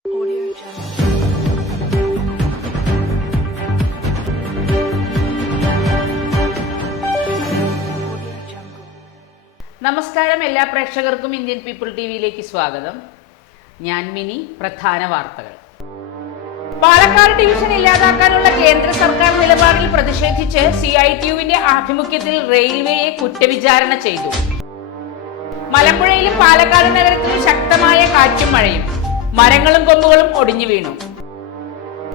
നമസ്കാരം, എല്ലാ പ്രേക്ഷകർക്കും ഇന്ത്യൻ പീപ്പിൾ ടിവിയിലേക്ക് സ്വാഗതം. ഞാൻ മിനി. പ്രധാന വാർത്തകൾ. പാലക്കാട് ഡിവിഷൻ ഇല്ലാതാക്കാനുള്ള കേന്ദ്ര സർക്കാർ നിലപാടിൽ പ്രതിഷേധിച്ച് CITUവിന്റെ ആഭിമുഖ്യത്തിൽ റെയിൽവേയെ കുറ്റവിചാരണ ചെയ്തു. മലമ്പുഴയിലും പാലക്കാട് നഗരത്തിലും ശക്തമായ കാറ്റും മഴയും, മരങ്ങളും കൊമ്പുകളും ഒടിഞ്ഞു വീണു.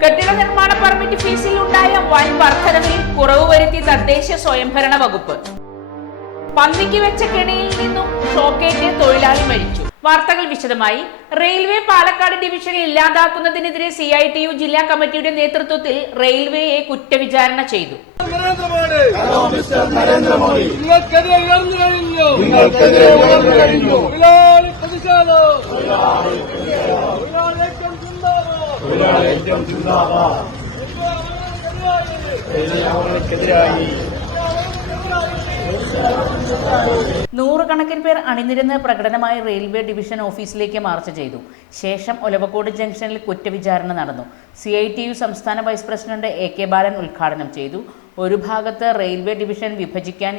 കെട്ടിട നിർമ്മാണ പെർമിറ്റ് ഫീസിൽ ഉണ്ടായ വൻ വർധനവിൽ കുറവ് വരുത്തി തദ്ദേശ സ്വയംഭരണ വകുപ്പ്. പന്നിക്ക് വെച്ച കെണിയിൽ നിന്നും ഷോക്കേറ്റ് തൊഴിലാളി മരിച്ചു. വാർത്തകൾ വിശദമായി. റെയിൽവേ പാലക്കാട് ഡിവിഷൻ ഇല്ലാതാക്കുന്നതിനെതിരെ CITU ജില്ലാ കമ്മിറ്റിയുടെ നേതൃത്വത്തിൽ റെയിൽവേയെ കുറ്റവിചാരണ ചെയ്തു. നൂറുകണക്കിന് പേർ അണിനിരന്ന് പ്രകടനമായി റെയിൽവേ ഡിവിഷൻ ഓഫീസിലേക്ക് മാർച്ച് ചെയ്തു. ശേഷം ഒലവക്കോട് ജംഗ്ഷനിൽ കുറ്റവിചാരണ നടന്നു. CITU സംസ്ഥാന വൈസ് പ്രസിഡന്റ് AK ബാലൻ ഉദ്ഘാടനം ചെയ്തു. ഒരു ഭാഗത്ത് റെയിൽവേ ഡിവിഷൻ വിഭജിക്കാൻ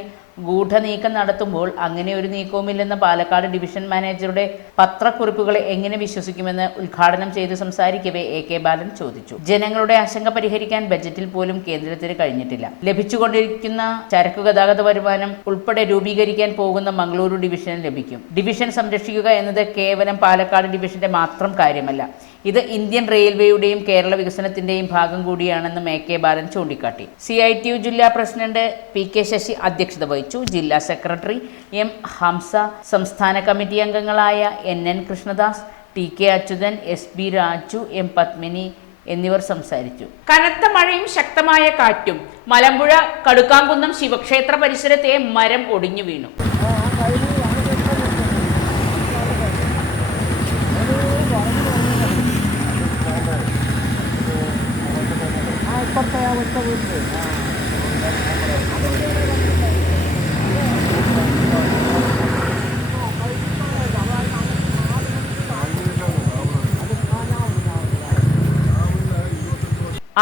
ഗൂഢനീക്കം നടത്തുമ്പോൾ അങ്ങനെ ഒരു നീക്കവുമില്ലെന്ന പാലക്കാട് ഡിവിഷൻ മാനേജറുടെ പത്രക്കുറിപ്പുകളെ എങ്ങനെ വിശ്വസിക്കുമെന്ന് ഉദ്ഘാടനം ചെയ്ത് സംസാരിക്കവേ AK ബാലൻ ചോദിച്ചു. ജനങ്ങളുടെ ആശങ്ക പരിഹരിക്കാൻ ബജറ്റിൽ പോലും കേന്ദ്രത്തിന് കഴിഞ്ഞിട്ടില്ല. ലഭിച്ചുകൊണ്ടിരിക്കുന്ന ചരക്കു ഗതാഗത വരുമാനം ഉൾപ്പെടെ രൂപീകരിക്കാൻ പോകുന്ന മംഗളൂരു ഡിവിഷന് ലഭിക്കും. ഡിവിഷൻ സംരക്ഷിക്കുക എന്നത് കേവലം പാലക്കാട് ഡിവിഷന്റെ മാത്രം കാര്യമല്ല. ഇത് ഇന്ത്യൻ റെയിൽവേയുടെയും കേരള വികസനത്തിന്റെയും ഭാഗം കൂടിയാണെന്നും AK ബാലൻ ചൂണ്ടിക്കാട്ടി. CITU ജില്ലാ പ്രസിഡന്റ് PK ശശി അധ്യക്ഷത വഹിച്ചു. ജില്ലാ സെക്രട്ടറി M ഹംസ, സംസ്ഥാന കമ്മിറ്റി അംഗങ്ങളായ NN Krishnadas, TK Achuthan, SB Raju, M Padmini എന്നിവർ സംസാരിച്ചു. കനത്ത മഴയും ശക്തമായ കാറ്റും. മലമ്പുഴ കടുക്കാംകുന്നം ശിവക്ഷേത്ര പരിസരത്തെ മരം ഒടിഞ്ഞു വീണു.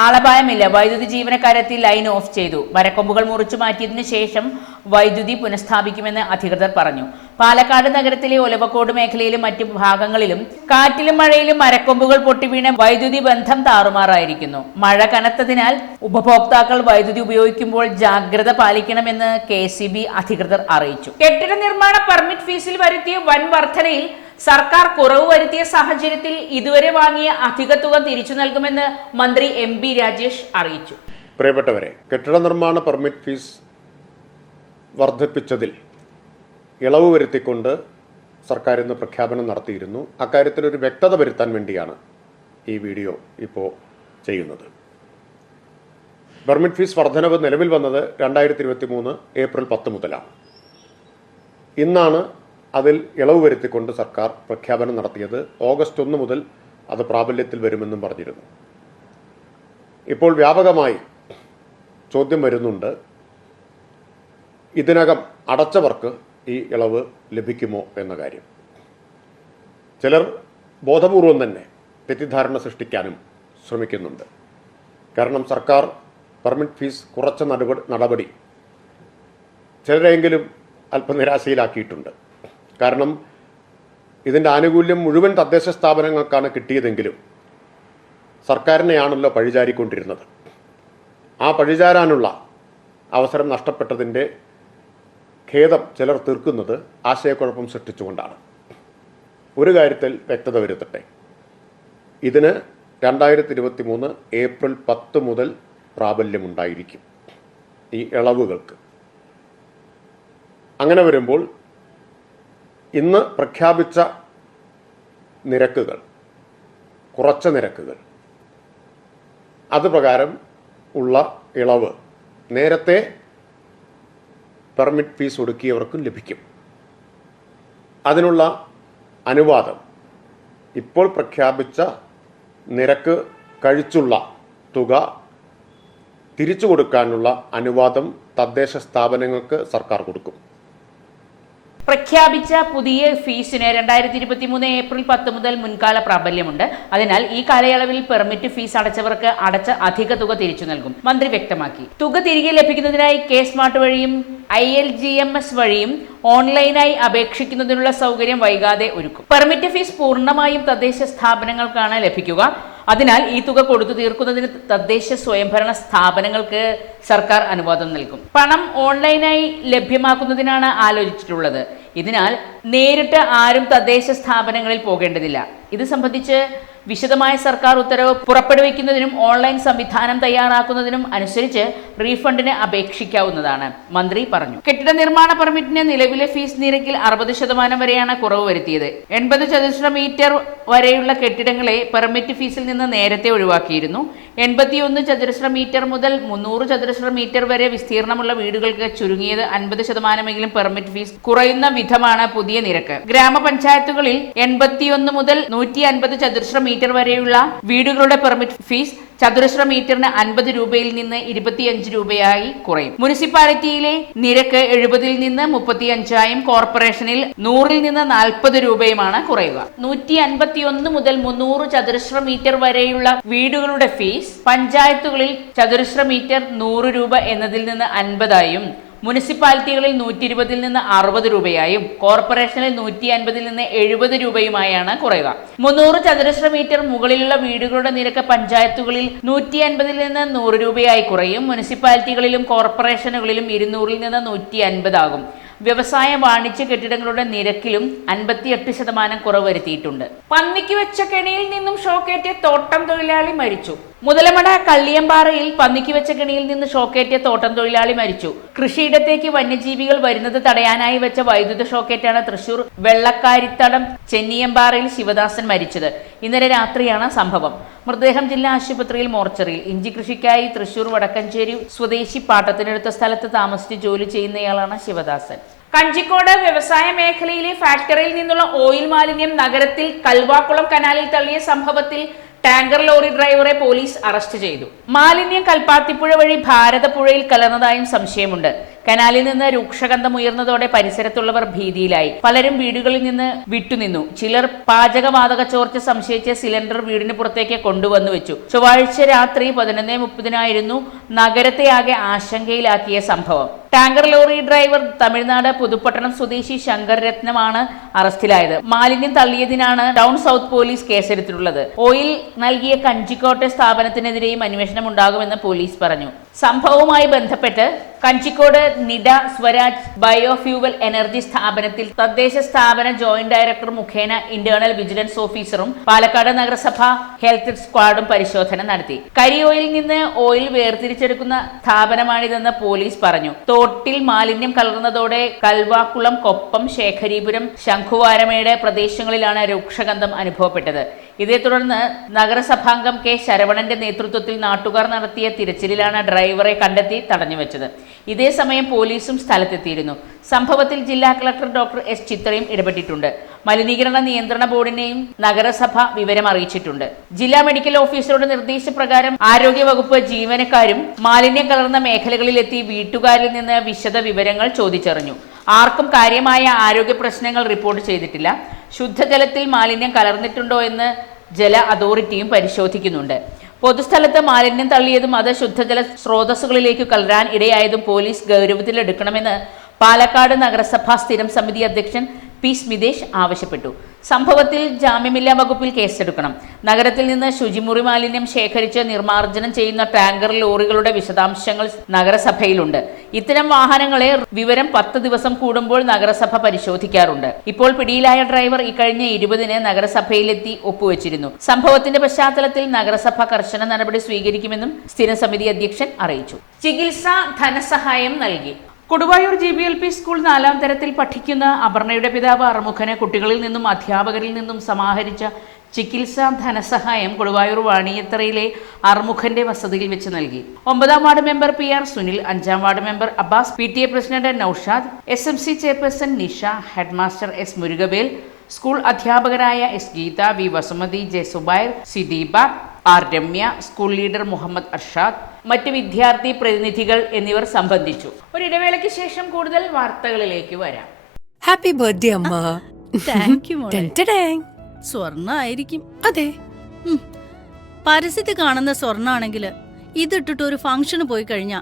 ആളപായമില്ല. വൈദ്യുതി ജീവനക്കാരെത്തി ലൈൻ ഓഫ് ചെയ്തു. മരക്കൊമ്പുകൾ മുറിച്ചു മാറ്റിയതിനു ശേഷം വൈദ്യുതി പുനഃസ്ഥാപിക്കുമെന്ന് അധികൃതർ പറഞ്ഞു. പാലക്കാട് നഗരത്തിലെ ഒലവക്കോട് മേഖലയിലും മറ്റു ഭാഗങ്ങളിലും കാറ്റിലും മഴയിലും മരക്കൊമ്പുകൾ പൊട്ടിവീണ് വൈദ്യുതി ബന്ധം താറുമാറായിരിക്കുന്നു. മഴ കനത്തതിനാൽ ഉപഭോക്താക്കൾ വൈദ്യുതി ഉപയോഗിക്കുമ്പോൾ ജാഗ്രത പാലിക്കണമെന്ന് KCB അധികൃതർ അറിയിച്ചു. കെട്ടിട നിർമ്മാണ പെർമിറ്റ് ഫീസിൽ വരുത്തിയ വൻ വർധനയിൽ സർക്കാർ കുറവ് വരുത്തിയ സാഹചര്യത്തിൽ ഇതുവരെ വാങ്ങിയ അധിക തുക തിരിച്ചു നൽകുമെന്ന് മന്ത്രി MB രാജേഷ് അറിയിച്ചു. പ്രിയപ്പെട്ടവരെ, കെട്ടിട നിർമ്മാണ പെർമിറ്റ് ഫീസ് വർദ്ധിപ്പിച്ചതിൽ ഇളവ് വരുത്തിക്കൊണ്ട് സർക്കാർ ഇന്ന് പ്രഖ്യാപനം നടത്തിയിരുന്നു. അക്കാര്യത്തിൽ ഒരു വ്യക്തത വരുത്താൻ വേണ്ടിയാണ് ഈ വീഡിയോ ഇപ്പോൾ ചെയ്യുന്നത്. പെർമിറ്റ് ഫീസ് വർധനവ് നിലവിൽ വന്നത് 2023 ഏപ്രിൽ 10 മുതലാണ്. ഇന്നാണ് അതിൽ ഇളവ് വരുത്തിക്കൊണ്ട് സർക്കാർ പ്രഖ്യാപനം നടത്തിയത്. ഓഗസ്റ്റ് 1 മുതൽ അത് പ്രാബല്യത്തിൽ വരുമെന്നും പറഞ്ഞിരുന്നു. ഇപ്പോൾ വ്യാപകമായി ചോദ്യം വരുന്നുണ്ട്, ഇതിനകം അടച്ചവർക്ക് ഈ ഇളവ് ലഭിക്കുമോ എന്ന കാര്യം. ചിലർ ബോധപൂർവം തന്നെ തെറ്റിദ്ധാരണ സൃഷ്ടിക്കാനും ശ്രമിക്കുന്നുണ്ട്. കാരണം സർക്കാർ പെർമിറ്റ് ഫീസ് കുറച്ച നടപടി ചിലരെങ്കിലും അല്പം നിരാശയിലാക്കിയിട്ടുണ്ട്. കാരണം ഇതിൻ്റെ ആനുകൂല്യം മുഴുവൻ തദ്ദേശ സ്ഥാപനങ്ങൾക്കാണ് കിട്ടിയതെങ്കിലും സർക്കാരിനെയാണല്ലോ പഴിചാരിക്കൊണ്ടിരുന്നത്. ആ പഴിചാരാനുള്ള അവസരം നഷ്ടപ്പെട്ടതിൻ്റെ ഖേദം ചിലർ തീർക്കുന്നത് ആശയക്കുഴപ്പം സൃഷ്ടിച്ചുകൊണ്ടാണ്. ഒരു കാര്യത്തിൽ വ്യക്തത വരുത്തട്ടെ, ഇതിന് 2023 ഏപ്രിൽ 10 മുതൽ പ്രാബല്യമുണ്ടായിരിക്കും ഈ ഇളവുകൾക്ക്. അങ്ങനെ വരുമ്പോൾ ഇന്ന് പ്രഖ്യാപിച്ച നിരക്കുകൾ, കുറച്ച നിരക്കുകൾ, അതുപ്രകാരം ഉള്ള ഇളവ് നേരത്തെ പെർമിറ്റ് ഫീസ് ഒടുക്കിയവർക്കും ലഭിക്കും. അതിനുള്ള അനുവാദം ഇപ്പോൾ പ്രഖ്യാപിച്ച നിരക്ക് കഴിച്ചുള്ള തുക തിരിച്ചു കൊടുക്കാനുള്ള അനുവാദം തദ്ദേശ സ്ഥാപനങ്ങൾക്ക് സർക്കാർ കൊടുക്കും. പ്രഖ്യാപിച്ച പുതിയ ഫീസിന് 2023 ഏപ്രിൽ 10 മുതൽ മുൻകാല പ്രാബല്യമുണ്ട്. അതിനാൽ ഈ കാലയളവിൽ പെർമിറ്റ് ഫീസ് അടച്ചവർക്ക് അടച്ച അധിക തുക തിരിച്ചു നൽകും. മന്ത്രി വ്യക്തമാക്കി. തുക തിരികെ ലഭിക്കുന്നതിനായി കെ സ്മാർട്ട് വഴിയും ILGMS വഴിയും ഓൺലൈനായി അപേക്ഷിക്കുന്നതിനുള്ള സൗകര്യം വൈകാതെ ഒരുക്കും. പെർമിറ്റ് ഫീസ് പൂർണ്ണമായും തദ്ദേശ സ്ഥാപനങ്ങൾക്കാണ് ലഭിക്കുക. അതിനാൽ ഈ തുക കൊടുത്തു തീർക്കുന്നതിന് തദ്ദേശ സ്വയംഭരണ സ്ഥാപനങ്ങൾക്ക് സർക്കാർ അനുവാദം നൽകും. പണം ഓൺലൈനായി ലഭ്യമാക്കുന്നതിനാണ് ആലോചിച്ചിട്ടുള്ളത്. ഇതിനാൽ നേരിട്ട് ആരും തദ്ദേശ സ്ഥാപനങ്ങളിൽ പോകേണ്ടതില്ല. ഇത് സംബന്ധിച്ച് വിശദമായ സർക്കാർ ഉത്തരവ് പുറപ്പെടുവിക്കുന്നതിനും ഓൺലൈൻ സംവിധാനം തയ്യാറാക്കുന്നതിനും അനുസരിച്ച് റീഫണ്ടിന് അപേക്ഷിക്കാവുന്നതാണ്, മന്ത്രി പറഞ്ഞു. കെട്ടിട നിർമ്മാണ പെർമിറ്റിന് നിലവിലെ ഫീസ് നിരക്കിൽ 60% വരെയാണ് കുറവ് വരുത്തിയത്. 80 ചതുരശ്ര മീറ്റർ വരെയുള്ള കെട്ടിടങ്ങളെ പെർമിറ്റ് ഫീസിൽ നിന്ന് നേരത്തെ ഒഴിവാക്കിയിരുന്നു. 81 ചതുരശ്ര മീറ്റർ മുതൽ 300 ചതുരശ്ര മീറ്റർ വരെ വിസ്തീർണമുള്ള വീടുകൾക്ക് ചുരുങ്ങിയത് 50% പെർമിറ്റ് ഫീസ് കുറയുന്ന വിധമാണ് പുതിയ നിരക്ക്. ഗ്രാമപഞ്ചായത്തുകളിൽ 81 മുതൽ 150 ചതുരശ്ര മീറ്റർ വരെയുള്ള വീടുകളുടെ പെർമിറ്റ് ഫീസ് ചതുരശ്ര മീറ്ററിന് 50 രൂപയിൽ നിന്ന് 25 രൂപയായി കുറയും. മുനിസിപ്പാലിറ്റിയിലെ നിരക്ക് 70-ൽ നിന്ന് 35-ആയും കോർപ്പറേഷനിൽ 100-ൽ നിന്ന് 40 രൂപയുമാണ് കുറയുക. 151 മുതൽ 300 ചതുരശ്ര മീറ്റർ വരെയുള്ള വീടുകളുടെ ഫീസ് പഞ്ചായത്തുകളിൽ ചതുരശ്ര മീറ്റർ 100 രൂപ എന്നതിൽ നിന്ന് 50-ആയും മുനിസിപ്പാലിറ്റികളിൽ 120-ൽ നിന്ന് 60 രൂപയായും കോർപ്പറേഷനിൽ 150-ൽ നിന്ന് 70 രൂപയുമായാണ് കുറയുക. 300 ചതുരശ്ര മീറ്റർ മുകളിലുള്ള വീടുകളുടെ നിരക്ക് പഞ്ചായത്തുകളിൽ 150-ൽ നിന്ന് 100 രൂപയായി കുറയും. മുനിസിപ്പാലിറ്റികളിലും കോർപ്പറേഷനുകളിലും 200-ൽ നിന്ന് 150 ആകും. വ്യവസായ വാണിജ്യ കെട്ടിടങ്ങളുടെ നിരക്കിലും 58% കുറവ് വരുത്തിയിട്ടുണ്ട്. പന്നിക്ക് വെച്ച കെണിയിൽ നിന്നും ഷോക്കേറ്റ് തോട്ടം തൊഴിലാളി മരിച്ചു. മുതലമട കള്ളിയമ്പാറയിൽ പന്നിക്ക് വെച്ച കെണിയിൽ നിന്ന് ഷോക്കേറ്റ് തോട്ടം തൊഴിലാളി മരിച്ചു. കൃഷിയിടത്തേക്ക് വന്യജീവികൾ വരുന്നത് തടയാനായി വെച്ച വൈദ്യുത ഷോക്കേറ്റാണ് തൃശൂർ വെള്ളക്കാരിത്തടം ചെന്നിയമ്പാറയിൽ ശിവദാസൻ മരിച്ചത്. ഇന്നലെ രാത്രിയാണ് സംഭവം. മൃതദേഹം ജില്ലാ ആശുപത്രിയിൽ മോർച്ചറിയിൽ. ഇഞ്ചി കൃഷിക്കായി തൃശൂർ വടക്കഞ്ചേരി സ്വദേശി പാട്ടത്തിനെടുത്ത സ്ഥലത്ത് താമസിച്ച് ജോലി ചെയ്യുന്നയാളാണ് ശിവദാസൻ. കഞ്ചിക്കോട് വ്യവസായ മേഖലയിലെ ഫാക്ടറിയിൽ നിന്നുള്ള ഓയിൽ മാലിന്യം നഗരത്തിൽ കൽവാക്കുളം കനാലിൽ തള്ളിയ സംഭവത്തിൽ ടാങ്കർ ലോറി ഡ്രൈവറെ പോലീസ് അറസ്റ്റ് ചെയ്തു. മാലിന്യം കൽപ്പാത്തിപ്പുഴ വഴി ഭാരതപ്പുഴയിൽ കലർന്നതായും സംശയമുണ്ട്. കനാലിൽ നിന്ന് രൂക്ഷഗന്ധം ഉയർന്നതോടെ പരിസരത്തുള്ളവർ ഭീതിയിലായി. പലരും വീടുകളിൽ നിന്ന് വിട്ടുനിന്നു. ചിലർ പാചകവാതക ചോർച്ച സംശയിച്ച് സിലിണ്ടർ വീടിന് പുറത്തേക്ക് കൊണ്ടുവന്നു വെച്ചു. ചൊവ്വാഴ്ച രാത്രി 11:30 നഗരത്തെ ആകെ ആശങ്കയിലാക്കിയ സംഭവം. ടാങ്കർ ലോറി ഡ്രൈവർ തമിഴ്നാട് പുതുപ്പട്ടണം സ്വദേശി ശങ്കർ രത്നമാണ് അറസ്റ്റിലായത്. മാലിന്യം തള്ളിയതിനാണ് ടൗൺ സൗത്ത് പോലീസ് കേസെടുത്തിട്ടുള്ളത്. ഓയിൽ നൽകിയ കഞ്ചിക്കോട്ടെ സ്ഥാപനത്തിനെതിരെയും അന്വേഷണം ഉണ്ടാകുമെന്ന് പോലീസ് പറഞ്ഞു. സംഭവവുമായി ബന്ധപ്പെട്ട് കഞ്ചിക്കോട് നിഡ സ്വരാജ് ബയോഫ്യൂവൽ എനർജി സ്ഥാപനത്തിൽ തദ്ദേശ സ്ഥാപന ജോയിന്റ് ഡയറക്ടർ മുഖേന ഇന്റേണൽ വിജിലൻസ് ഓഫീസറും പാലക്കാട് നഗരസഭ ഹെൽത്ത് സ്ക്വാഡും പരിശോധന നടത്തി. കരി ഓയിലിൽ നിന്ന് ഓയിൽ വേർതിരിച്ചെടുക്കുന്ന സ്ഥാപനമാണിതെന്ന് പോലീസ് പറഞ്ഞു. തോട്ടിൽ മാലിന്യം കലർന്നതോടെ കൽവാക്കുളം, കൊപ്പം, ശേഖരീപുരം, ശംഖുവാരമേട് പ്രദേശങ്ങളിലാണ് രൂക്ഷഗന്ധം അനുഭവപ്പെട്ടത്. ഇതേ തുടർന്ന് നഗരസഭാംഗം കെ ശരവണന്റെ നേതൃത്വത്തിൽ നാട്ടുകാർ നടത്തിയ തിരച്ചിലിലാണ് ഡ്രൈവറെ കണ്ടെത്തി തടഞ്ഞുവെച്ചത്. ഇതേസമയം പോലീസും സ്ഥലത്തെത്തിയിരുന്നു. സംഭവത്തിൽ ജില്ലാ കളക്ടർ ഡോക്ടർ എസ് ചിത്രയും ഇടപെട്ടിട്ടുണ്ട്. മലിനീകരണ നിയന്ത്രണ ബോർഡിനെയും നഗരസഭ വിവരം അറിയിച്ചിട്ടുണ്ട്. ജില്ലാ മെഡിക്കൽ ഓഫീസറുടെ നിർദ്ദേശപ്രകാരം ആരോഗ്യവകുപ്പ് ജീവനക്കാരും മാലിന്യം കലർന്ന മേഖലകളിലെത്തി വീട്ടുകാരിൽ നിന്ന് വിശദ വിവരങ്ങൾ ചോദിച്ചറിഞ്ഞു. ആർക്കും കാര്യമായ ആരോഗ്യ പ്രശ്നങ്ങൾ റിപ്പോർട്ട് ചെയ്തിട്ടില്ല. ശുദ്ധജലത്തിൽ മാലിന്യം കലർന്നിട്ടുണ്ടോ എന്ന് ജല അതോറിറ്റിയും പരിശോധിക്കുന്നുണ്ട്. പൊതുസ്ഥലത്ത് മാലിന്യം തള്ളിയതും അത് ശുദ്ധജല സ്രോതസ്സുകളിലേക്ക് കലരാൻ ഇടയായതും പോലീസ് ഗൗരവത്തിലെടുക്കണമെന്ന് പാലക്കാട് നഗരസഭാ സ്ഥിരം സമിതി അധ്യക്ഷൻ പി സ്മിതേഷ് ആവശ്യപ്പെട്ടു. സംഭവത്തിൽ ജാമ്യമില്ലാ വകുപ്പിൽ കേസെടുക്കണം. നഗരത്തിൽ നിന്ന് ശുചിമുറി മാലിന്യം ശേഖരിച്ച് നിർമ്മാർജ്ജനം ചെയ്യുന്ന ടാങ്കർ ലോറികളുടെ വിശദാംശങ്ങൾ നഗരസഭയിലുണ്ട്. ഇത്തരം വാഹനങ്ങളെ വിവരം 10 ദിവസം കൂടുമ്പോൾ നഗരസഭ പരിശോധിക്കാറുണ്ട്. ഇപ്പോൾ പിടിയിലായ ഡ്രൈവർ ഇക്കഴിഞ്ഞ 20-ന് നഗരസഭയിലെത്തി ഒപ്പുവെച്ചിരുന്നു. സംഭവത്തിന്റെ പശ്ചാത്തലത്തിൽ നഗരസഭ കർശന നടപടി സ്വീകരിക്കുമെന്നും സ്ഥിരം സമിതി അധ്യക്ഷൻ അറിയിച്ചു. ചികിത്സാ ധനസഹായം നൽകി. കൊടുവായൂർ GBLP സ്കൂൾ 4-ാം തരത്തിൽ പഠിക്കുന്ന അപർണയുടെ പിതാവ് അറുമുഖന് കുട്ടികളിൽ നിന്നും അധ്യാപകരിൽ നിന്നും സമാഹരിച്ച ചികിത്സാ ധനസഹായം കൊടുവായൂർ വാണിയത്തറയിലെ അറുമുഖന്റെ വസതിയിൽ വെച്ച് നൽകി. 9-ാം വാർഡ് മെമ്പർ PR സുനിൽ, 5-ാം ward member Abbas, PTA president Naushad, SMC chairperson Nisha, headmaster S Murugavel, school അധ്യാപകരായ S Geetha, V Vasumathi, J Zubair, C Deepa, R Ramya, school leader Muhammad Arshad, മറ്റ് വിദ്യാർത്ഥി പ്രതിനിധികൾ എന്നിവർ സംബന്ധിച്ചു. ഒരിടവേളയ്ക്ക് ശേഷം കൂടുതൽ വാർത്തകളിലേക്ക് വരാം. ഹാപ്പി ബർത്ത്ഡേ അമ്മ. താങ്ക് യു മോളെ. ടെൻറ്റഡാങ്. സ്വർണ്ണായിരിക്കും. അതെ. പരസ്യത്തിൽ കാണുന്ന സ്വർണ്ണാണെങ്കിൽ ഇതിട്ടിട്ട് ഒരു ഫംഗ്ഷന് പോയി കഴിഞ്ഞാ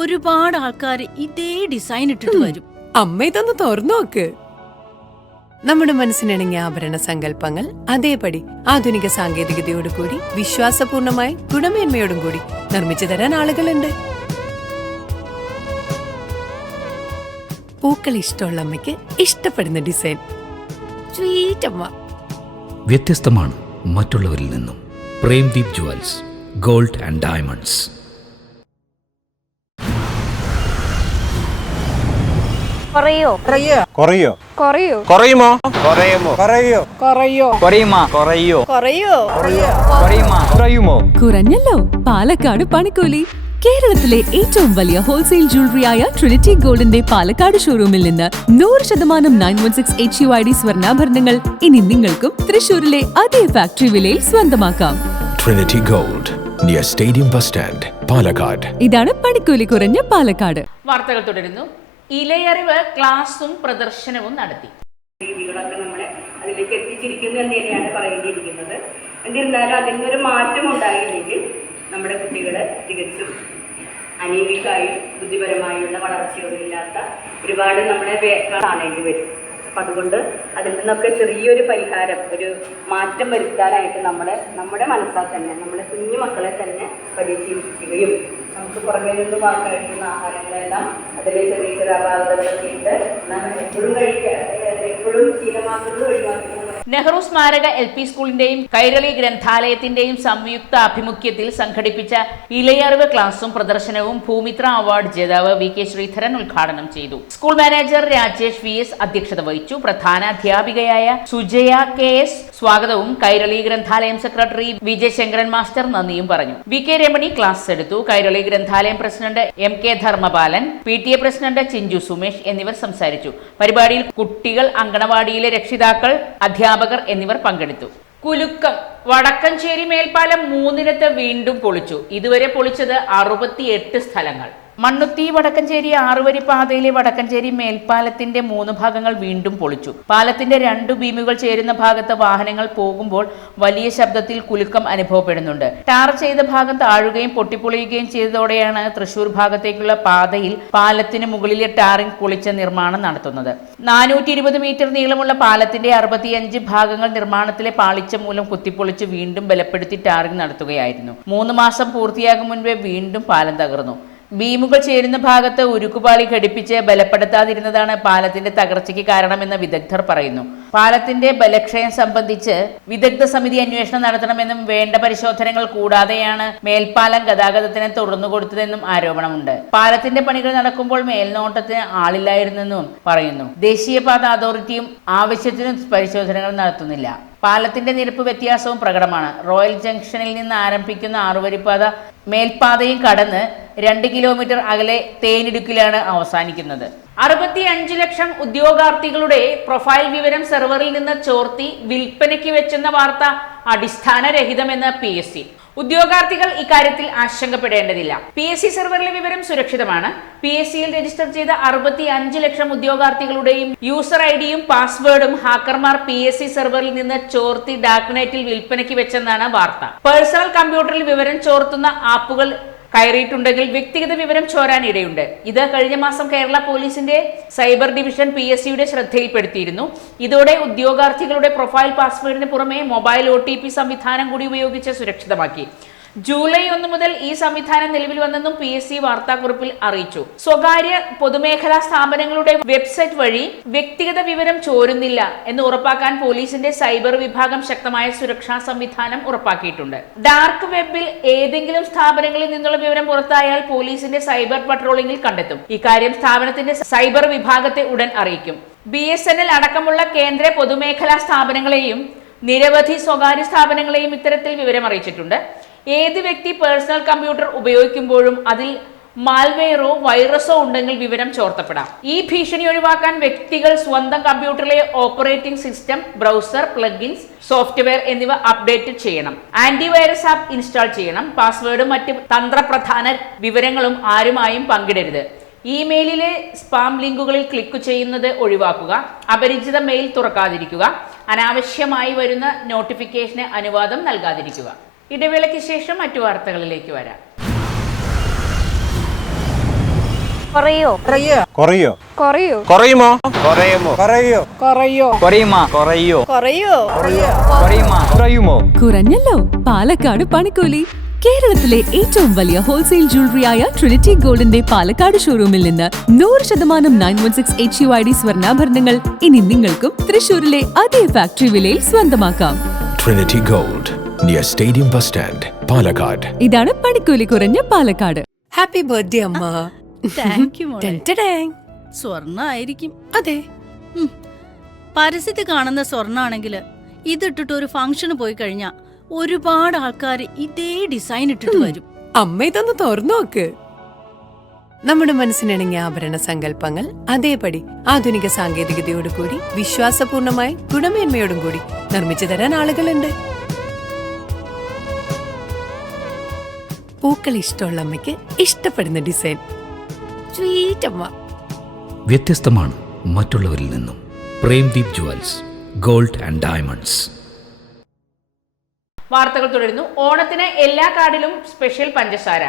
ഒരുപാട് ആൾക്കാർ ഇതേ ഡിസൈൻ ഇട്ടിട്ട് വരും. അമ്മ ഇതൊന്ന് തുറന്നു നോക്ക്. നമ്മുടെ മനസ്സിനിണങ്ങിയ ആഭരണ സങ്കല്പങ്ങൾ അതേപടി ആധുനിക സാങ്കേതികതയോടു കൂടി വിശ്വാസപൂർണമായി ഗുണമേന്മയോടും കൂടി നിർമ്മിച്ചു തരാൻ ആളുകളുണ്ട്. പൂക്കൾ ഇഷ്ടമുള്ള അമ്മയ്ക്ക് ഇഷ്ടപ്പെടുന്ന ഡിസൈൻ. സ്വീറ്റ് അമ്മ. വ്യത്യസ്തമാണ് മറ്റുള്ളവരിൽ നിന്നും. Premdeep jewels, gold and diamonds. കുറയോ കുറയോ കുറയോ കുറയുമോ കുറയുമോ കുറയോ കുറയോ കുറയുമോ കുറയോ കുറയോ കുറയുമോ കുറയുമോ? കുറഞ്ഞല്ലോ പാലക്കാട് പണിക്കൂലി. കേരളത്തിലെ ഏറ്റവും വലിയ ഹോൾസെയിൽ ജ്വല്ലറിയായ ട്രിനിറ്റി ഗോൾഡിന്റെ പാലക്കാട് ഷോറൂമിൽ നിന്ന് 100% 916 HUID സ്വർണ്ണാഭരണങ്ങൾ ഇനി നിങ്ങൾക്കും തൃശൂരിലെ അതേ ഫാക്ടറി വിലയിൽ സ്വന്തമാക്കാം. Trinity Gold, near Stadium Bus Stand, Palakkad. ഇതാണ് പണിക്കൂലി കുറഞ്ഞ പാലക്കാട്. വാർത്തകൾ തുടരുന്നു. ഇലയറിവ് ക്ലാസും പ്രദർശനവും നടത്തി. രീതികളൊക്കെ നമ്മളെ അതിലേക്ക് എത്തിച്ചിരിക്കുന്നു എന്ന് തന്നെയാണ് പറയേണ്ടിയിരിക്കുന്നത്. എന്നിരുന്നാലും അതിൽ നിന്നൊരു മാറ്റം ഉണ്ടായില്ലെങ്കിൽ നമ്മുടെ കുട്ടികൾ തികച്ചും അനീമിക്കായും ബുദ്ധിപരമായുള്ള വളർച്ചയൊന്നുമില്ലാത്ത ഒരുപാട് നമ്മളെ കാണേണ്ടി വരും. അപ്പം അതുകൊണ്ട് അതിൽ നിന്നൊക്കെ ചെറിയൊരു പരിഹാരം, ഒരു മാറ്റം വരുത്താനായിട്ട് നമ്മുടെ മനസ്സാൽ തന്നെ നമ്മുടെ കുഞ്ഞു മക്കളെ തന്നെ പരിശീലിപ്പിക്കുകയും നമുക്ക് പുറമേ നിന്ന് വാങ്ങാനുള്ള ആഹാരങ്ങളെല്ലാം അതിലെ ചെറിയ ചെറിയ അപാകതകളൊക്കെ ഉണ്ട് എപ്പോഴും കഴിക്കുക, എപ്പോഴും ശീലമാക്കുന്നത് ഒഴിവാക്കുന്നത്. നെഹ്റു സ്മാരക LP സ്കൂളിന്റെയും കൈരളി ഗ്രന്ഥാലയത്തിന്റെയും സംയുക്ത ആഭിമുഖ്യത്തിൽ സംഘടിപ്പിച്ച ഇലയറിവ് ക്ലാസും പ്രദർശനവും ഭൂമിത്ര അവാർഡ് ജേതാവ് VK ശ്രീധരൻ ഉദ്ഘാടനം ചെയ്തു. സ്കൂൾ മാനേജർ രാജേഷ് VS അധ്യക്ഷത വഹിച്ചു. പ്രധാന അധ്യാപികയായ സുജയ KS സ്വാഗതവും Kairali Granthalayam secretary VJ Sankaran master നന്ദിയും പറഞ്ഞു. VK രമണി ക്ലാസ് എടുത്തു. Kairali Granthalayam president MK Dharmapalan, PTA president Chinchu Sumesh എന്നിവർ സംസാരിച്ചു. പരിപാടിയിൽ കുട്ടികൾ, അങ്കണവാടിയിലെ രക്ഷിതാക്കൾ, അധ്യാപകർ എന്നിവർ പങ്കെടുത്തു. കുലുക്കം. വടക്കഞ്ചേരി മേൽപ്പാലം 3 വീണ്ടും പൊളിച്ചു. ഇതുവരെ പൊളിച്ചത് 68 സ്ഥലങ്ങൾ. മണ്ണുത്തി വടക്കഞ്ചേരി 6 വരി പാതയിലെ വടക്കഞ്ചേരി മേൽപ്പാലത്തിന്റെ 3 ഭാഗങ്ങൾ വീണ്ടും പൊളിച്ചു. പാലത്തിന്റെ 2 ബീമുകൾ ചേരുന്ന ഭാഗത്ത് വാഹനങ്ങൾ പോകുമ്പോൾ വലിയ ശബ്ദത്തിൽ കുലുക്കം അനുഭവപ്പെടുന്നുണ്ട്. ടാർ ചെയ്ത ഭാഗം താഴുകയും പൊട്ടിപ്പൊളിയുകയും ചെയ്തതോടെയാണ് തൃശൂർ ഭാഗത്തേക്കുള്ള പാതയിൽ പാലത്തിന് മുകളിലെ ടാറിംഗ് പൊളിച്ച നിർമ്മാണം നടത്തുന്നത്. 420 മീറ്റർ നീളമുള്ള പാലത്തിന്റെ 65 ഭാഗങ്ങൾ നിർമ്മാണത്തിലെ പാളിച്ച മൂലം കുത്തിപ്പൊളിച്ച് വീണ്ടും ബലപ്പെടുത്തി ടാറിംഗ് നടത്തുകയായിരുന്നു. 3 മാസം പൂർത്തിയാകും മുൻപേ വീണ്ടും പാലം തകർന്നു. ബീമുകൾ ചേരുന്ന ഭാഗത്ത് ഉരുക്കുപാളി ഘടിപ്പിച്ച് ബലപ്പെടുത്താതിരുന്നതാണ് പാലത്തിന്റെ തകർച്ചയ്ക്ക് കാരണമെന്ന് വിദഗ്ധർ പറയുന്നു. പാലത്തിന്റെ ബലക്ഷയം സംബന്ധിച്ച് വിദഗ്ധ സമിതി അന്വേഷണം നടത്തണമെന്നും വേണ്ട പരിശോധനകൾ കൂടാതെയാണ് മേൽപ്പാലം ഗതാഗതത്തിന് തുറന്നുകൊടുത്തതെന്നും ആരോപണമുണ്ട്. പാലത്തിന്റെ പണികൾ നടക്കുമ്പോൾ മേൽനോട്ടത്തിന് ആളില്ലായിരുന്നെന്നും പറയുന്നു. ദേശീയപാത അതോറിറ്റിയും ആവശ്യത്തിന് പരിശോധനകൾ നടത്തുന്നില്ല. പാലത്തിന്റെ നിരപ്പ് വ്യത്യാസവും പ്രകടമാണ്. റോയൽ ജംഗ്ഷനിൽ നിന്ന് ആരംഭിക്കുന്ന 6 വരിപ്പാത മേൽപ്പാതയും കടന്ന് 2 കിലോമീറ്റർ അകലെ തേനിടുക്കിലാണ് അവസാനിക്കുന്നത്. 65 ലക്ഷം ഉദ്യോഗാർത്ഥികളുടെ പ്രൊഫൈൽ വിവരം സെർവറിൽ നിന്ന് ചോർത്തി വിൽപ്പനയ്ക്ക് വെച്ചെന്ന വാർത്ത അടിസ്ഥാനരഹിതമെന്ന് PSC. ഉദ്യോഗാർത്ഥികൾ ഇക്കാര്യത്തിൽ ആശങ്കപ്പെടേണ്ടതില്ല. PSC സെർവറിലെ വിവരം സുരക്ഷിതമാണ്. PSCയിൽ രജിസ്റ്റർ ചെയ്ത 65 ലക്ഷം ഉദ്യോഗാർത്ഥികളുടെയും യൂസർ ഐഡിയും പാസ്വേഡും ഹാക്കർമാർ PSC സെർവറിൽ നിന്ന് ചോർത്തി ഡാർക്ക്നെറ്റിൽ വിൽപ്പനയ്ക്ക് വെച്ചെന്നാണ് വാർത്ത. പേഴ്സണൽ കമ്പ്യൂട്ടറിൽ വിവരം ചോർത്തുന്ന ആപ്പുകൾ കയറിയിട്ടുണ്ടെങ്കിൽ വ്യക്തിഗത വിവരം ചോരാൻ ഇടയുണ്ട്. ഇത് കഴിഞ്ഞ മാസം കേരള പോലീസിന്റെ സൈബർ ഡിവിഷൻ PSCയുടെ ശ്രദ്ധയിൽപ്പെടുത്തിയിരുന്നു. ഇതോടെ ഉദ്യോഗാർത്ഥികളുടെ പ്രൊഫൈൽ പാസ്വേഡിന് പുറമെ മൊബൈൽ OTP സംവിധാനം കൂടി ഉപയോഗിച്ച് സുരക്ഷിതമാക്കി. ജൂലൈ 1 മുതൽ ഈ സംവിധാനം നിലവിൽ വന്നെന്നും PSC വാർത്താക്കുറിപ്പിൽ അറിയിച്ചു. സ്വകാര്യ പൊതുമേഖലാ സ്ഥാപനങ്ങളുടെ വെബ്സൈറ്റ് വഴി വ്യക്തിഗത വിവരം ചോരുന്നില്ല എന്ന് ഉറപ്പാക്കാൻ പോലീസിന്റെ സൈബർ വിഭാഗം ശക്തമായ സുരക്ഷാ സംവിധാനം ഉറപ്പാക്കിയിട്ടുണ്ട്. ഡാർക്ക് വെബിൽ ഏതെങ്കിലും സ്ഥാപനങ്ങളിൽ നിന്നുള്ള വിവരം പുറത്തായാൽ പോലീസിന്റെ സൈബർ പട്രോളിംഗിൽ കണ്ടെത്തും. ഇക്കാര്യം സ്ഥാപനത്തിന്റെ സൈബർ വിഭാഗത്തെ ഉടൻ അറിയിക്കും. BSNL അടക്കമുള്ള കേന്ദ്ര പൊതുമേഖലാ സ്ഥാപനങ്ങളെയും നിരവധി സ്വകാര്യ സ്ഥാപനങ്ങളെയും ഇത്തരത്തിൽ വിവരം അറിയിച്ചിട്ടുണ്ട്. ഏത് വ്യക്തി പേഴ്സണൽ കമ്പ്യൂട്ടർ ഉപയോഗിക്കുമ്പോഴും അതിൽ മാൽവെയറോ വൈറസോ ഉണ്ടെങ്കിൽ വിവരം ചോർത്തപ്പെടാം. ഈ ഭീഷണി ഒഴിവാക്കാൻ വ്യക്തികൾ സ്വന്തം കമ്പ്യൂട്ടറിലെ operating system, browser, plugins, software എന്നിവ അപ്ഡേറ്റ് ചെയ്യണം. ആന്റിവൈറസ് ആപ്പ് ഇൻസ്റ്റാൾ ചെയ്യണം. പാസ്വേഡും മറ്റ് തന്ത്രപ്രധാന വിവരങ്ങളും ആരുമായും പങ്കിടരുത്. ഇമെയിലിലെ സ്പാം ലിങ്കുകളിൽ ക്ലിക്ക് ചെയ്യുന്നത് ഒഴിവാക്കുക, അപരിചിത മെയിൽ തുറക്കാതിരിക്കുക, അനാവശ്യമായി വരുന്ന നോട്ടിഫിക്കേഷന് അനുവാദം നൽകാതിരിക്കുക. ഇടവേളയ്ക്ക് ശേഷം മറ്റു വാർത്തകളിലേക്ക് വരാം. കുറയോ കുറയോ കുറയോ കുറയുമോ കുറയുമോ കുറയോ കുറയോ കുറയുമോ കുറയോ കുറയോ കുറയുമോ കുറയുമോ കുറഞ്ഞല്ലോ പാലക്കാട് പണിക്കൂലി. കേരളത്തിലെ ഏറ്റവും വലിയ ഹോൾസെയിൽ ജ്വല്ലറിയായ ട്രിനിറ്റി ഗോൾഡിന്റെ പാലക്കാട് ഷോറൂമിൽ നിന്ന് 100% 916 HUID സ്വർണ്ണാഭരണങ്ങൾ ഇനി നിങ്ങൾക്കും തൃശൂരിലെ അതേ ഫാക്ടറി വിലയിൽ സ്വന്തമാക്കാം. Trinity Gold, near Stadium Bus Stand, Palakkad. ഇതാണ് പണിക്കൂലി കുറഞ്ഞ പാലക്കാട്. ഹാപ്പി ബർത്ത്ഡേ അമ്മ. താങ്ക് യു മോളെ. ടെൻറ്റഡാങ്. സ്വർണ്ണായിരിക്കും. അതെ, പരസ്യത്തിൽ കാണുന്ന സ്വർണ്ണാണെങ്കിൽ ഇതിട്ടിട്ട് ഒരു ഫംഗ്ഷന് പോയി കഴിഞ്ഞാ ഒരുപാട് ആൾക്കാർ ഇതേ ഡിസൈൻ ഇട്ടിട്ട് വരും. അമ്മ ഇതൊന്ന് തുറന്നു നോക്ക്. നമ്മുടെ മനസ്സിനിണങ്ങിയ ആഭരണ സങ്കല്പങ്ങൾ അതേപടി ആധുനിക സാങ്കേതികതയോടു കൂടി വിശ്വാസപൂർണമായി ഗുണമേന്മയോടും കൂടി നിർമ്മിച്ചു തരാൻ ആളുകളുണ്ട്. പൂക്കൾ ഇഷ്ടമുള്ള അമ്മയ്ക്ക് ഇഷ്ടപ്പെടുന്ന ഡിസൈൻ. സ്വീറ്റ് അമ്മ. വ്യത്യസ്തമാണ് മറ്റുള്ളവരിൽ നിന്നും. Premdeep jewels, gold and diamonds. വാർത്തകൾ തുടരുന്നു. ഓണത്തിന് എല്ലാ കാർഡിലും സ്പെഷ്യൽ പഞ്ചസാര.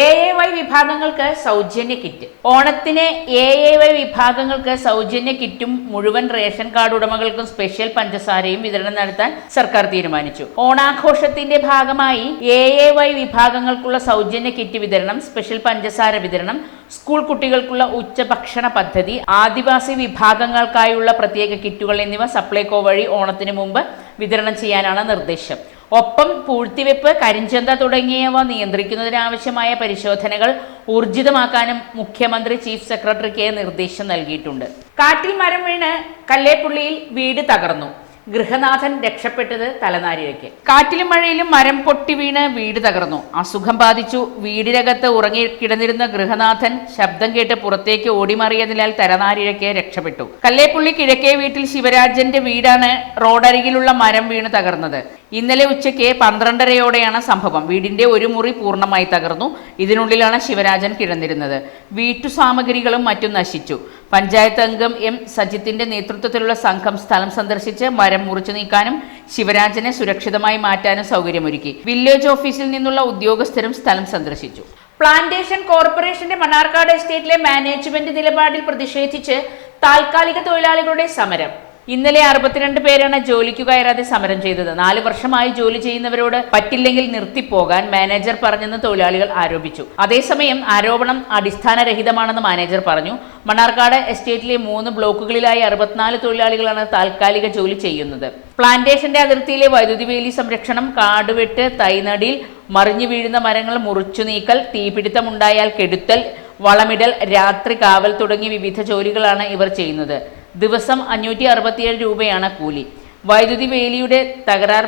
AAY വിഭാഗങ്ങൾക്ക് സൗജന്യ കിറ്റ്. ഓണത്തിന് AAY വിഭാഗങ്ങൾക്ക് സൗജന്യ കിറ്റും മുഴുവൻ റേഷൻ കാർഡ് ഉടമകൾക്കും സ്പെഷ്യൽ പഞ്ചസാരയും വിതരണം നടത്താൻ സർക്കാർ തീരുമാനിച്ചു. ഓണാഘോഷത്തിന്റെ ഭാഗമായി AAY വിഭാഗങ്ങൾക്കുള്ള സൗജന്യ കിറ്റ് വിതരണം, സ്പെഷ്യൽ പഞ്ചസാര വിതരണം, സ്കൂൾ കുട്ടികൾക്കുള്ള ഉച്ചഭക്ഷണ പദ്ധതി, ആദിവാസി വിഭാഗങ്ങൾക്കായുള്ള പ്രത്യേക കിറ്റുകൾ എന്നിവ സപ്ലൈകോ വഴി ഓണത്തിന് മുമ്പ് വിതരണം ചെയ്യാനാണ് നിർദ്ദേശം. ഒപ്പം പൂഴ്ത്തിവെപ്പ്, കരിഞ്ചന്ത തുടങ്ങിയവ നിയന്ത്രിക്കുന്നതിനാവശ്യമായ പരിശോധനകൾ ഊർജിതമാക്കാനും മുഖ്യമന്ത്രി ചീഫ് സെക്രട്ടറിക്ക് നിർദ്ദേശം നൽകിയിട്ടുണ്ട്. കാറ്റിൽ മരം വീണ് കല്ലേപ്പുള്ളിയിൽ വീട് തകർന്നു. ഗൃഹനാഥൻ രക്ഷപ്പെട്ടത് തലനാരിഴയ്ക്ക്. കാറ്റിലും മഴയിലും മരം പൊട്ടി വീണ് വീട് തകർന്നു. അസുഖം ബാധിച്ചു വീടിനകത്ത് ഉറങ്ങി കിടന്നിരുന്ന ഗൃഹനാഥൻ ശബ്ദം കേട്ട് പുറത്തേക്ക് ഓടിമാറിയതിനാൽ തലനാരിഴയ്ക്ക് രക്ഷപ്പെട്ടു. കല്ലേപ്പുള്ളി കിഴക്കേ വീട്ടിൽ ശിവരാജന്റെ വീടാണ് റോഡരികിലുള്ള മരം വീണ് തകർന്നത്. ഇന്നലെ ഉച്ചയ്ക്ക് 12:30യോടെയാണ് സംഭവം. വീടിന്റെ ഒരു മുറി പൂർണ്ണമായി തകർന്നു. ഇതിനുള്ളിലാണ് ശിവരാജൻ കിടന്നിരുന്നത്. വീട്ടുസാമഗ്രികളും മറ്റും നശിച്ചു. പഞ്ചായത്ത് അംഗം M സജിത്തിന്റെ നേതൃത്വത്തിലുള്ള സംഘം സ്ഥലം സന്ദർശിച്ച് മരം മുറിച്ചു നീക്കാനും ശിവരാജനെ സുരക്ഷിതമായി മാറ്റാനും സൗകര്യമൊരുക്കി. വില്ലേജ് ഓഫീസിൽ നിന്നുള്ള ഉദ്യോഗസ്ഥരും സ്ഥലം സന്ദർശിച്ചു. പ്ലാന്റേഷൻ കോർപ്പറേഷന്റെ മണ്ണാർക്കാട് എസ്റ്റേറ്റിലെ മാനേജ്മെന്റ് നിലപാടിൽ പ്രതിഷേധിച്ച് താൽക്കാലിക തൊഴിലാളികളുടെ സമരം. ഇന്നലെ 62 പേരാണ് ജോലിക്കു കയറാതെ സമരം ചെയ്തത്. 4 വർഷമായി ജോലി ചെയ്യുന്നവരോട് പറ്റില്ലെങ്കിൽ നിർത്തിപ്പോകാൻ മാനേജർ പറഞ്ഞെന്ന് തൊഴിലാളികൾ ആരോപിച്ചു. അതേസമയം ആരോപണം അടിസ്ഥാനരഹിതമാണെന്ന് മാനേജർ പറഞ്ഞു. മണ്ണാർക്കാട് എസ്റ്റേറ്റിലെ 3 ബ്ലോക്കുകളിലായി 64 തൊഴിലാളികളാണ് താൽക്കാലിക ജോലി ചെയ്യുന്നത്. പ്ലാന്റേഷന്റെ അതിർത്തിയിലെ വൈദ്യുതി വേലി സംരക്ഷണം, കാടുവെട്ട്, തൈനടിയിൽ മറിഞ്ഞു വീഴുന്ന മരങ്ങൾ മുറിച്ചു നീക്കൽ, തീപിടുത്തമുണ്ടായാൽ കെടുത്തൽ, വളമിടൽ, രാത്രി കാവൽ തുടങ്ങിയ വിവിധ ജോലികളാണ് ഇവർ ചെയ്യുന്നത്. ദിവസം 567 രൂപയാണ് കൂലി. വൈദ്യുതി വേലിയുടെ തകരാർ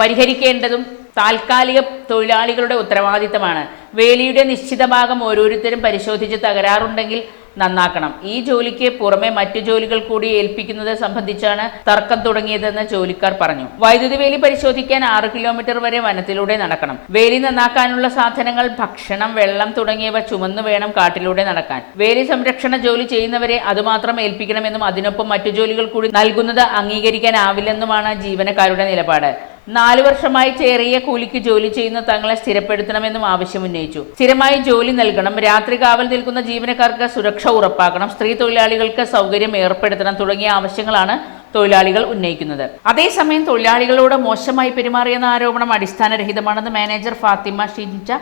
പരിഹരിക്കേണ്ടതും താൽക്കാലിക തൊഴിലാളികളുടെ ഉത്തരവാദിത്തമാണ്. വേലിയുടെ നിശ്ചിത ഭാഗം ഓരോരുത്തരും പരിശോധിച്ച് തകരാറുണ്ടെങ്കിൽ നന്നാക്കണം. ഈ ജോലിക്ക് പുറമെ മറ്റു ജോലികൾ കൂടി ഏൽപ്പിക്കുന്നത് സംബന്ധിച്ചാണ് തർക്കം തുടങ്ങിയതെന്ന് ജോലിക്കാർ പറഞ്ഞു. വൈദ്യുതി വേലി പരിശോധിക്കാൻ 6 കിലോമീറ്റർ വരെ വനത്തിലൂടെ നടക്കണം. വേലി നന്നാക്കാനുള്ള സാധനങ്ങൾ, ഭക്ഷണം, വെള്ളം തുടങ്ങിയവ ചുമന്നു വേണം കാട്ടിലൂടെ നടക്കാൻ. വേലി സംരക്ഷണ ജോലി ചെയ്യുന്നവരെ അതുമാത്രം ഏൽപ്പിക്കണമെന്നും അതിനൊപ്പം മറ്റു ജോലികൾ കൂടി നൽകുന്നത് അംഗീകരിക്കാനാവില്ലെന്നുമാണ് ജീവനക്കാരുടെ നിലപാട്. 4 വർഷമായി ചെറിയ കൂലിക്ക് ജോലി ചെയ്യുന്ന തങ്ങളെ സ്ഥിരപ്പെടുത്തണമെന്നും ആവശ്യമുന്നയിച്ചു. സ്ഥിരമായി ജോലി നൽകണം, രാത്രി കാവൽ നിൽക്കുന്ന ജീവനക്കാർക്ക് സുരക്ഷ ഉറപ്പാക്കണം, സ്ത്രീ തൊഴിലാളികൾക്ക് സൗകര്യം ഏർപ്പെടുത്തണം തുടങ്ങിയ ആവശ്യങ്ങളാണ് തൊഴിലാളികൾ ഉന്നയിക്കുന്നത്. അതേസമയം തൊഴിലാളികളോട് മോശമായി പെരുമാറിയെന്ന ആരോപണം അടിസ്ഥാനരഹിതമാണെന്ന് മാനേജർ ഫാത്തിമ ഷിൻജ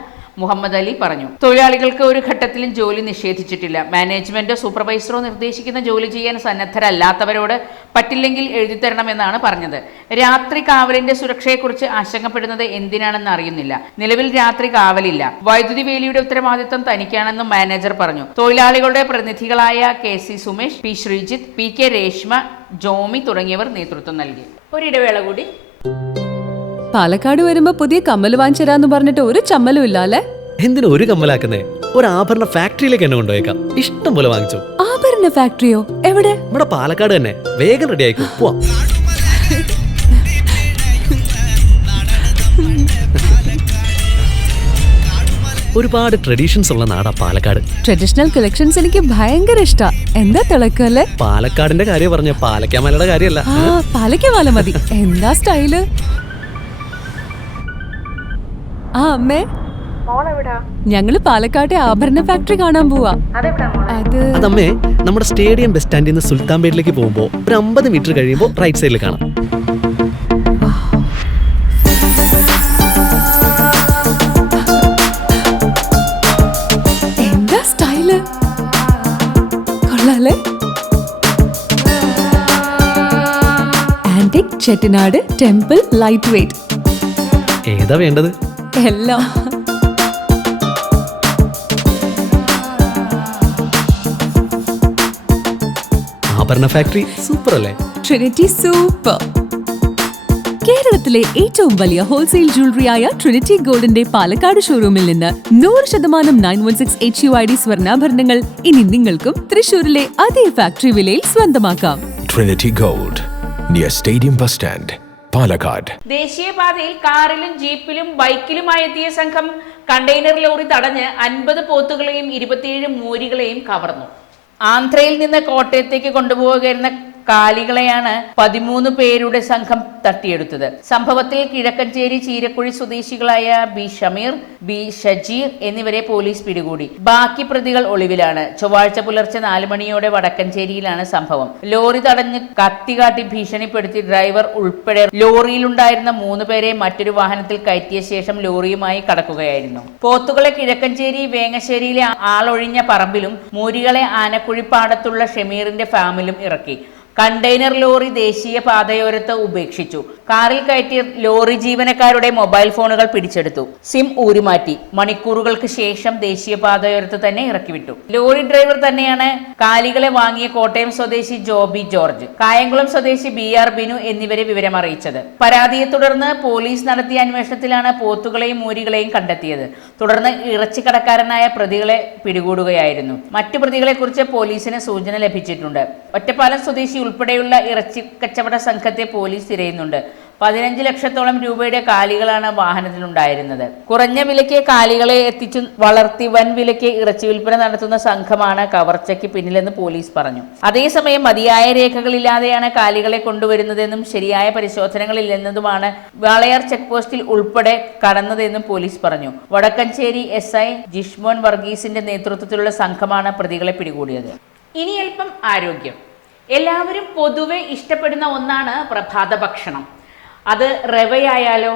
മുഹമ്മദ് അലി പറഞ്ഞു. തൊഴിലാളികൾക്ക് ഒരു ഘട്ടത്തിലും ജോലി നിഷേധിച്ചിട്ടില്ല. മാനേജ്മെന്റോ സൂപ്പർവൈസറോ നിർദ്ദേശിക്കുന്ന ജോലി ചെയ്യാൻ സന്നദ്ധരല്ലാത്തവരോട് പറ്റില്ലെങ്കിൽ എഴുതിത്തരണമെന്നാണ് പറഞ്ഞത്. രാത്രി കാവലിന്റെ സുരക്ഷയെക്കുറിച്ച് ആശങ്കപ്പെടുന്നത് എന്തിനാണെന്ന് അറിയുന്നില്ല. നിലവിൽ രാത്രി കാവലില്ല. വൈദ്യുതി വേലിയുടെ ഉത്തരവാദിത്തം തനിക്കാണെന്നും മാനേജർ പറഞ്ഞു. തൊഴിലാളികളുടെ പ്രതിനിധികളായ KC Sumesh, P Sreejith, PK Reshma, Jomy തുടങ്ങിയവർ നേതൃത്വം നൽകി. ഒരിടവേള കൂടി. പാലക്കാട് വരുമ്പോ പുതിയ കമ്മൽ വാങ്ങിച്ചരാന്ന് പറഞ്ഞിട്ട് ഒരു ചമ്മലും ഇല്ല അല്ലേ? എന്തിനാ ഒരു കമ്മലാക്കുന്നേ? ഒരു ആഭരണ ഫാക്ടറിയിലേക്ക് എന്നെ കൊണ്ടുപോയേക്കാം. ഇഷ്ടം പോലെ വാങ്ങിച്ചോ. ആഭരണ ഫാക്ടറിയോ? എവിടെ? നമ്മുടെ പാലക്കാട് തന്നെ. വേഗം റെഡി ആയിക്കോ, പോവാം. ഒരുപാട് ട്രഡീഷൻസ് ഉള്ള നാടാ പാലക്കാട്. ട്രഡീഷണൽ കളക്ഷൻസ് എനിക്ക് ഭയങ്കര ഇഷ്ടാ. എന്താ തിളക്കല്ലേ? പാലക്കാടിന്റെ കാര്യം പറഞ്ഞ പാലക്കാമലയുടെ കാര്യമല്ല. പാലക്കാമല മതി. എന്താ സ്റ്റൈല്? അമ്മേ, ഞങ്ങള് പാലക്കാട്ടെ ആഭരണ ഫാക്ടറി കാണാൻ പോവാ. അതമ്മേ, നമ്മുടെ സ്റ്റേഡിയം ബസ് സ്റ്റാൻഡിൽ നിന്ന് സുൽത്താൻപേട്ടിലേക്ക് പോകുമ്പോ ഒരു 50 മീറ്റർ കഴിയുമ്പോൾ റൈറ്റ് സൈഡിൽ കാണാം. എന്താ സ്റ്റൈല്? കൊള്ളാലേ? Antique Chettinad temple light weight. ഏതാ വേണ്ടത്? എല്ലാം. ആഭരണ ഫാക്ടറി സൂപ്പർ അല്ലേ? Trinity super. കേരളത്തിലെ ഏറ്റവും വലിയ ഹോൾസെയിൽ ജ്വല്ലറിയായ ട്രിനിറ്റി ഗോൾഡിന്റെ പാലക്കാട് ഷോറൂമിൽ നിന്ന് 100% 916 HUID സ്വർണ്ണാഭരണങ്ങൾ ഇനി നിങ്ങൾക്കും തൃശൂരിലെ അതേ ഫാക്ടറി വിലയിൽ സ്വന്തമാക്കാം. Trinity Gold, near Stadium Bus Stand, Palakkad. ദേശീയപാതയിൽ കാറിലും ജീപ്പിലും ബൈക്കിലുമായി എത്തിയ സംഘം കണ്ടെയ്നർ ലോറി തടഞ്ഞ് 50 പോത്തുകളെയും 27 മൂരികളെയും കവർന്നു. ആന്ധ്രയിൽ നിന്ന് കോട്ടയത്തേക്ക് കൊണ്ടുപോകുന്ന കാലികളെയാണ് 13 പേരുടെ സംഘം തട്ടിയെടുത്തത്. സംഭവത്തിൽ കിഴക്കഞ്ചേരി ചീരക്കുഴി സ്വദേശികളായ ബി ഷമീർ, ബി ഷജീർ എന്നിവരെ പോലീസ് പിടികൂടി. ബാക്കി പ്രതികൾ ഒളിവിലാണ്. ചൊവ്വാഴ്ച പുലർച്ചെ 4 മണിയോടെ വടക്കഞ്ചേരിയിലാണ് സംഭവം. ലോറി തടഞ്ഞ് കത്തികാട്ടി ഭീഷണിപ്പെടുത്തി ഡ്രൈവർ ഉൾപ്പെടെ ലോറിയിലുണ്ടായിരുന്ന 3 പേരെ മറ്റൊരു വാഹനത്തിൽ കയറ്റിയ ശേഷം ലോറിയുമായി കടക്കുകയായിരുന്നു. പോത്തുകളെ കിഴക്കഞ്ചേരി വേങ്ങശ്ശേരിയിലെ ആളൊഴിഞ്ഞ പറമ്പിലും മൂരികളെ ആനക്കുഴിപ്പാടത്തുള്ള ഷമീറിന്റെ ഫാമിലും ഇറക്കി. കണ്ടെയ്നർ ലോറി ദേശീയ പാതയോരത്ത് ഉപേക്ഷിച്ചു. കാറിൽ കയറ്റിയ ലോറി ജീവനക്കാരുടെ മൊബൈൽ ഫോണുകൾ പിടിച്ചെടുത്തു. സിം ഊരിമാറ്റി. മണിക്കൂറുകൾക്ക് ശേഷം ദേശീയപാതയോരത്ത് തന്നെ ഇറക്കിവിട്ടു. ലോറി ഡ്രൈവർ തന്നെയാണ് കാലികളെ വാങ്ങിയ കോട്ടയം സ്വദേശി ജോബി ജോർജ്, കായംകുളം സ്വദേശി BR ബിനു എന്നിവരെ വിവരമറിയിച്ചത്. പരാതിയെ തുടർന്ന് പോലീസ് നടത്തിയ അന്വേഷണത്തിലാണ് പോത്തുകളെയും മൂരികളെയും കണ്ടെത്തിയത്. തുടർന്ന് ഇറച്ചിക്കടക്കാരനായ പ്രതികളെ പിടികൂടുകയായിരുന്നു. മറ്റു പ്രതികളെ കുറിച്ച് പോലീസിന് സൂചന ലഭിച്ചിട്ടുണ്ട്. ഒറ്റപ്പാലം സ്വദേശി ഉൾപ്പെടെയുള്ള ഇറച്ചി കച്ചവട സംഘത്തെ പോലീസ് തിരയുന്നുണ്ട്. 15 ലക്ഷത്തോളം രൂപയുടെ കാലികളാണ് വാഹനത്തിലുണ്ടായിരുന്നത്. കുറഞ്ഞ വിലയ്ക്ക് കാലികളെ എത്തിച്ചു വളർത്തി വൻ വിലയ്ക്ക് ഇറച്ചി വിൽപ്പന നടത്തുന്ന സംഘമാണ് കവർച്ചയ്ക്ക് പിന്നിലെന്ന് പോലീസ് പറഞ്ഞു. അതേസമയം മതിയായ രേഖകളില്ലാതെയാണ് കാലികളെ കൊണ്ടുവരുന്നതെന്നും ശരിയായ പരിശോധനകളില്ലെന്നതുമാണ് വാളയാർ ചെക്ക് പോസ്റ്റിൽ ഉൾപ്പെടെ കടന്നതെന്നും പോലീസ് പറഞ്ഞു. വടക്കഞ്ചേരി SI ജിഷ്മോൻ വർഗീസിന്റെ നേതൃത്വത്തിലുള്ള സംഘമാണ് പ്രതികളെ പിടികൂടിയത്. ഇനി അല്പം ആരോഗ്യം. എല്ലാവരും പൊതുവെ ഇഷ്ടപ്പെടുന്ന ഒന്നാണ് പ്രഭാത ഭക്ഷണം. അത് റവയായാലോ?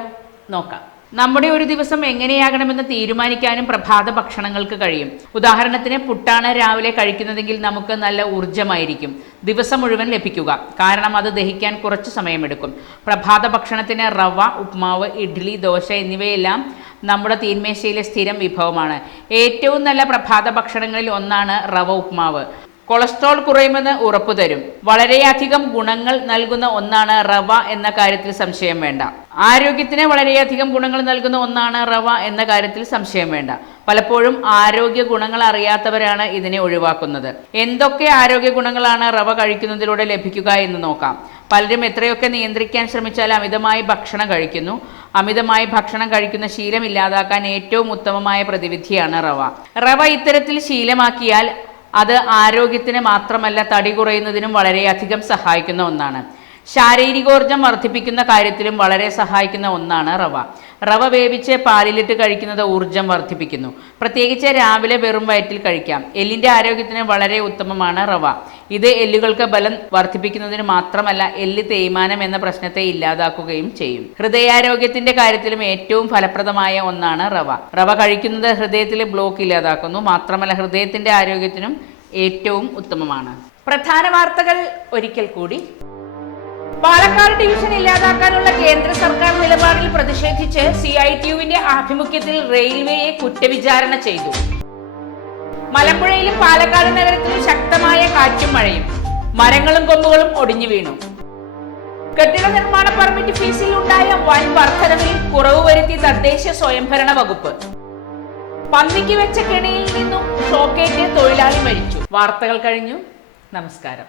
നോക്കാം. നമ്മുടെ ഒരു ദിവസം എങ്ങനെയാകണമെന്ന് തീരുമാനിക്കാനും പ്രഭാത ഭക്ഷണങ്ങൾക്ക് കഴിയും. ഉദാഹരണത്തിന് പുട്ടാണ് രാവിലെ കഴിക്കുന്നതെങ്കിൽ നമുക്ക് നല്ല ഊർജ്ജമായിരിക്കും ദിവസം മുഴുവൻ ലഭിക്കുക. കാരണം അത് ദഹിക്കാൻ കുറച്ച് സമയമെടുക്കും. പ്രഭാത ഭക്ഷണത്തിന് റവ, ഉപ്മാവ്, ഇഡ്ഡലി, ദോശ എന്നിവയെല്ലാം നമ്മുടെ തീന്മേശയിലെ സ്ഥിരം വിഭവമാണ്. ഏറ്റവും നല്ല പ്രഭാത ഭക്ഷണങ്ങളിൽ ഒന്നാണ് റവ ഉപ്മാവ്. കൊളസ്ട്രോൾ കുറയുമെന്ന് ഉറപ്പുതരും. വളരെയധികം ഗുണങ്ങൾ നൽകുന്ന ഒന്നാണ് റവ എന്ന കാര്യത്തിൽ സംശയം വേണ്ട. ആരോഗ്യത്തിന് വളരെയധികം ഗുണങ്ങൾ നൽകുന്ന ഒന്നാണ് റവ എന്ന കാര്യത്തിൽ സംശയം വേണ്ട. പലപ്പോഴും ആരോഗ്യ ഗുണങ്ങൾ അറിയാത്തവരാണ് ഇതിനെ ഒഴിവാക്കുന്നത്. എന്തൊക്കെ ആരോഗ്യ ഗുണങ്ങളാണ് റവ കഴിക്കുന്നതിലൂടെ ലഭിക്കുക എന്ന് നോക്കാം. പലരും എത്രയൊക്കെ നിയന്ത്രിക്കാൻ ശ്രമിച്ചാൽ അമിതമായി ഭക്ഷണം കഴിക്കുന്നു. അമിതമായി ഭക്ഷണം കഴിക്കുന്ന ശീലം ഇല്ലാതാക്കാൻ ഏറ്റവും ഉത്തമമായ പ്രതിവിധിയാണ് റവ. റവ ഇത്തരത്തിൽ ശീലമാക്കിയാൽ അത് ആരോഗ്യത്തിന് മാത്രമല്ല തടി കുറയുന്നതിനും വളരെയധികം സഹായിക്കുന്ന ഒന്നാണ്. ശാരീരികോർജ്ജം വർദ്ധിപ്പിക്കുന്ന കാര്യത്തിലും വളരെ സഹായിക്കുന്ന ഒന്നാണ് റവ. റവ വേവിച്ച് പാലിലിട്ട് കഴിക്കുന്നത് ഊർജ്ജം വർദ്ധിപ്പിക്കുന്നു. പ്രത്യേകിച്ച് രാവിലെ വെറും വയറ്റിൽ കഴിക്കാം. എല്ലിൻ്റെ ആരോഗ്യത്തിന് വളരെ ഉത്തമമാണ് റവ. ഇത് എല്ലുകൾക്ക് ബലം വർദ്ധിപ്പിക്കുന്നതിന് മാത്രമല്ല എല്ല് തേയ്മാനം എന്ന പ്രശ്നത്തെ ഇല്ലാതാക്കുകയും ചെയ്യും. ഹൃദയാരോഗ്യത്തിന്റെ കാര്യത്തിലും ഏറ്റവും ഫലപ്രദമായ ഒന്നാണ് റവ. റവ കഴിക്കുന്നത് ഹൃദയത്തിലെ ബ്ലോക്ക് ഇല്ലാതാക്കുന്നു. മാത്രമല്ല ഹൃദയത്തിന്റെ ആരോഗ്യത്തിനും ഏറ്റവും ഉത്തമമാണ്. പ്രധാന വാർത്തകൾ ഒരിക്കൽ കൂടി. പാലക്കാട് ഡിവിഷൻ ഇല്ലാതാക്കാനുള്ള കേന്ദ്ര സർക്കാർ നിലപാടിൽ പ്രതിഷേധിച്ച് CITUവിന്റെ ആഭിമുഖ്യത്തിൽ റെയിൽവേയെ കുറ്റവിചാരണ ചെയ്തു. മലമ്പുഴയിലും പാലക്കാട് നഗരത്തിലും ശക്തമായ കാറ്റും മഴയും. മരങ്ങളും കൊമ്പുകളും ഒടിഞ്ഞു വീണു. കെട്ടിട നിർമ്മാണ പെർമിറ്റ് ഫീസിൽ ഉണ്ടായ വൻ വർധനവിൽ കുറവ് വരുത്തി തദ്ദേശ സ്വയംഭരണ വകുപ്പ്. പന്നിക്ക് വെച്ച കെണിയിൽ നിന്നും ഷോക്കേറ്റ് തൊഴിലാളി മരിച്ചു. വാർത്തകൾ കഴിഞ്ഞു. നമസ്കാരം.